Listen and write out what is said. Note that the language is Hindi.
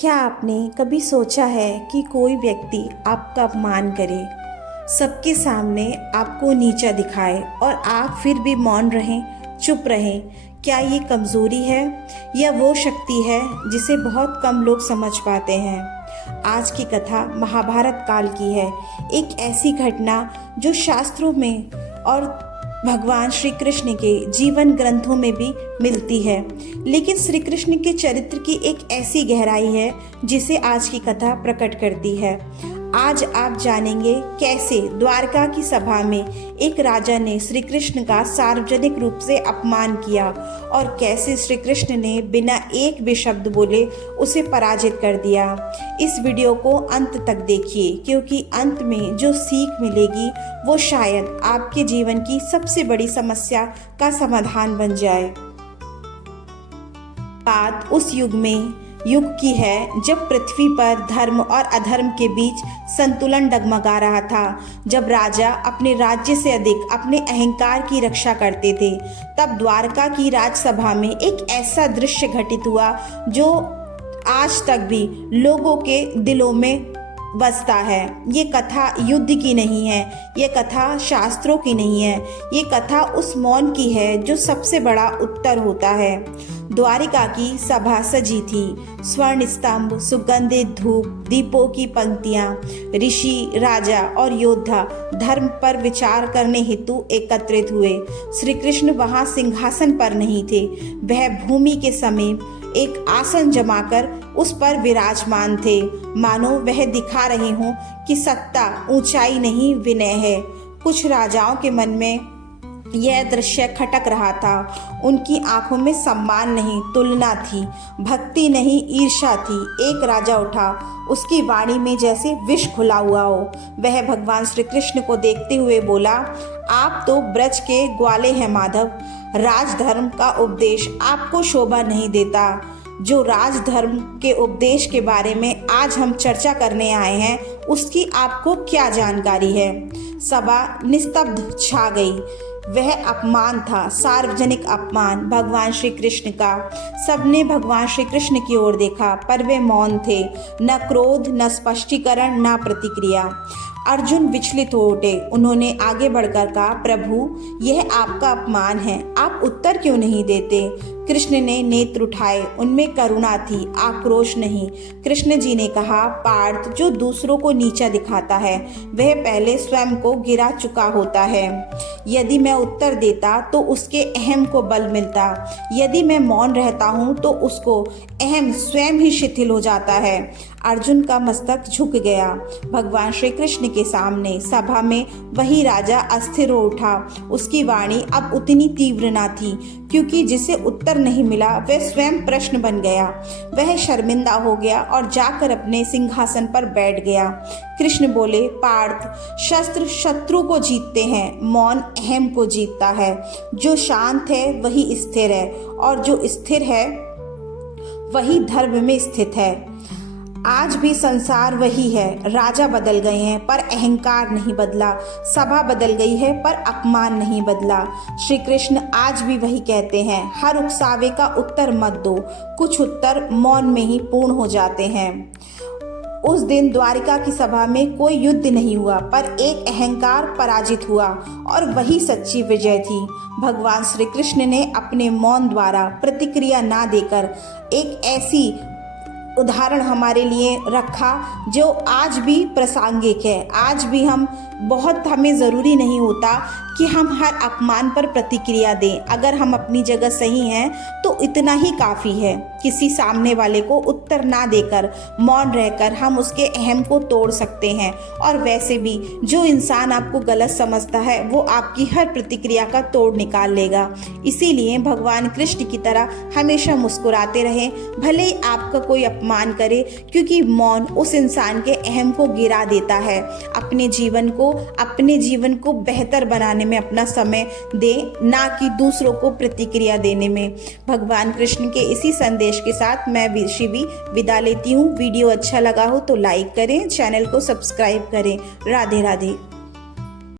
क्या आपने कभी सोचा है कि कोई व्यक्ति आपका अपमान करे, सबके सामने आपको नीचा दिखाए और आप फिर भी मौन रहें, चुप रहें? क्या ये कमज़ोरी है या वो शक्ति है जिसे बहुत कम लोग समझ पाते हैं? आज की कथा महाभारत काल की है। एक ऐसी घटना जो शास्त्रों में और भगवान श्री कृष्ण के जीवन ग्रंथों में भी मिलती है, लेकिन श्री कृष्ण के चरित्र की एक ऐसी गहराई है जिसे आज की कथा प्रकट करती है। आज आप जानेंगे कैसे द्वारका की सभा में एक राजा ने श्री कृष्ण का सार्वजनिक रूप से अपमान किया और कैसे श्री कृष्ण ने बिना एक भी शब्द बोले उसे पराजित कर दिया। इस वीडियो को अंत तक देखिए, क्योंकि अंत में जो सीख मिलेगी वो शायद आपके जीवन की सबसे बड़ी समस्या का समाधान बन जाए। बात उस युग की है जब पृथ्वी पर धर्म और अधर्म के बीच संतुलन डगमगा रहा था, जब राजा अपने राज्य से अधिक अपने अहंकार की रक्षा करते थे। तब द्वारका की राजसभा में एक ऐसा दृश्य घटित हुआ जो आज तक भी लोगों के दिलों में बसता है। ये कथा युद्ध की नहीं है, ये कथा शास्त्रों की नहीं है, ये कथा उस मौन की है जो सबसे बड़ा उत्तर होता है। द्वारिका की सभा सजी थी। स्वर्ण स्तंभ, सुगंधित धूप, दीपों की पंक्तियां, ऋषि, राजा और योद्धा धर्म पर विचार करने हेतु एकत्रित हुए। श्री कृष्ण वहां सिंहासन पर नहीं थे, वह भूमि के समीप एक आसन जमाकर उस पर विराजमान थे, मानो वह दिखा रहे हों कि सत्ता ऊंचाई नहीं विनय है। कुछ राजाओं के मन में यह दृश्य खटक रहा था। उनकी आंखों में सम्मान नहीं, तुलना थी, भक्ति नहीं, ईर्ष्या थी। एक राजा उठा, उसकी वाणी में जैसे विष घुला हुआ हो। वह भगवान श्री कृष्ण को देखते हुए बोला, आप तो ब्रज के ग्वाले हैं माधव, राजधर्म का उपदेश आपको शोभा नहीं देता। जो राजधर्म के उपदेश के बारे में आज हम चर्चा करने आए हैं, उसकी आपको क्या जानकारी है? सभा निस्तब्ध छा गई। वह अपमान था, सार्वजनिक अपमान भगवान श्री कृष्ण का। सबने भगवान श्री कृष्ण की ओर देखा, पर वे मौन थे। न क्रोध, न स्पष्टीकरण, न प्रतिक्रिया। अर्जुन विचलित हो उठे। उन्होंने आगे बढ़कर कहा, प्रभु, यह आपका अपमान है, आप उत्तर क्यों नहीं देते? कृष्ण ने नेत्र उठाए, उनमें करुणा थी, आक्रोश नहीं। कृष्ण जी ने कहा, पार्थ, जो दूसरों को नीचा दिखाता है वह पहले स्वयं को गिरा चुका होता है। यदि मैं उत्तर देता तो उसके अहम को बल मिलता, यदि मैं मौन रहता हूँ तो उसको अहम स्वयं ही शिथिल हो जाता है। अर्जुन का मस्तक झुक गया। भगवान श्री कृष्ण के सामने सभा में वही राजा अस्थिर हो उठा। उसकी वाणी अब उतनी तीव्र ना थी, क्योंकि जिसे उत्तर नहीं मिला वह स्वयं प्रश्न बन गया। वह शर्मिंदा हो गया और जाकर अपने सिंहासन पर बैठ गया। कृष्ण बोले, पार्थ, शस्त्र शत्रु को जीतते हैं, मौन अहम को जीतता है। जो शांत है वही स्थिर है, और जो स्थिर है वही धर्म में स्थित है। आज भी संसार वही है। राजा बदल गए हैं पर अहंकार नहीं बदला, सभा बदल गई है पर अपमान नहीं बदला। श्री कृष्ण आज भी वही कहते हैं, हर उकसावे का उत्तर मत दो, कुछ उत्तर मौन में ही पूर्ण हो जाते हैं। उस दिन द्वारिका की सभा में कोई युद्ध नहीं हुआ, पर एक अहंकार पराजित हुआ, और वही सच्ची विजय थी। भगवान श्री कृष्ण ने अपने मौन द्वारा प्रतिक्रिया ना देकर एक ऐसी उदाहरण हमारे लिए रखा जो आज भी प्रासंगिक है। आज भी हमें ज़रूरी नहीं होता कि हम हर अपमान पर प्रतिक्रिया दें। अगर हम अपनी जगह सही हैं तो इतना ही काफ़ी है। किसी सामने वाले को उत्तर ना देकर मौन रहकर हम उसके अहम को तोड़ सकते हैं। और वैसे भी जो इंसान आपको गलत समझता है वो आपकी हर प्रतिक्रिया का तोड़ निकाल लेगा। इसीलिए भगवान कृष्ण की तरह हमेशा मुस्कुराते रहें, भले ही आपका कोई अपमान करे, क्योंकि मौन उस इंसान के अहम को गिरा देता है। अपने जीवन को बेहतर बनाने में अपना समय दे, ना कि दूसरों को प्रतिक्रिया देने में। भगवान कृष्ण के इसी संदेश के साथ मैं शिवी विदा लेती हूँ। वीडियो अच्छा लगा हो तो लाइक करें, चैनल को सब्सक्राइब करें। राधे राधे।